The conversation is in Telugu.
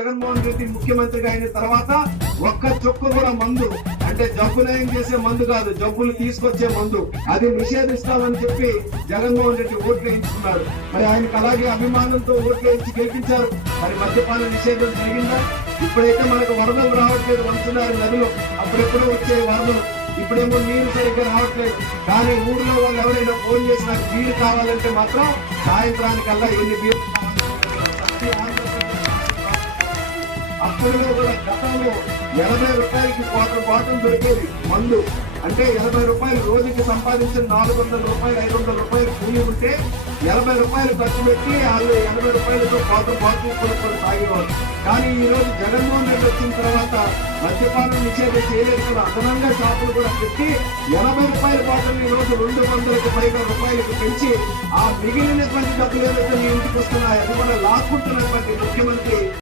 జగన్మోహన్ రెడ్డి ముఖ్యమంత్రిగా అయిన తర్వాత ఒక్క చుక్క కూడా మందు అంటే జబ్బు నయం చేసే మందు కాదు, జబ్బులు తీసుకొచ్చే మందు అది నిషేధిస్తామని చెప్పి జగన్మోహన్ రెడ్డి ఓట్లు వేయించుకున్నారు. మరి ఆయనకు అలాగే అభిమానంతో ఓట్లు వేయించి గెలిపించారు. మరి మద్యపాన నిషేధం జరిగిందా? ఇప్పుడైతే మనకు వరదలు రావట్లేదు, వంచున్నారు నదిలో, అప్పుడెప్పుడో వచ్చే వరదలు. ఇప్పుడేమో నీరు సరిగ్గా రావట్లేదు. కానీ ఊర్లో వాళ్ళు ఎవరైనా ఫోన్ చేసి నాకు బీరు కావాలంటే మాత్రం సాయంత్రానికల్లా ఎన్ని బీరు అప్పుడులో కూడా గతంలో 80 రూపాయలకి బాటలు దొరికేది మందు. అంటే 80 రూపాయలు రోజుకి సంపాదించిన 400 రూపాయలు 500 రూపాయలు కూలి ఉంటే 80 రూపాయలు ఖర్చు పెట్టి వాళ్ళు 80 రూపాయలతో బాటలు కొనుక్కొని తాగేవారు. కానీ ఈ రోజు జగన్మోహన్ రెడ్డి వచ్చిన తర్వాత మద్యపానం నిషేధం చేయలేదు కూడా, అదనంగా షాపులు కూడా పెట్టి 80 రూపాయల బాటలు ఈ రోజు 200కి పైగా రూపాయలకు పెంచి ఆ మిగిలినటువంటి డబ్బులు ఏదైతే మీ ఇంటికి వస్తున్నాయి అది కూడా లాక్కుంటున్నటువంటి ముఖ్యమంత్రి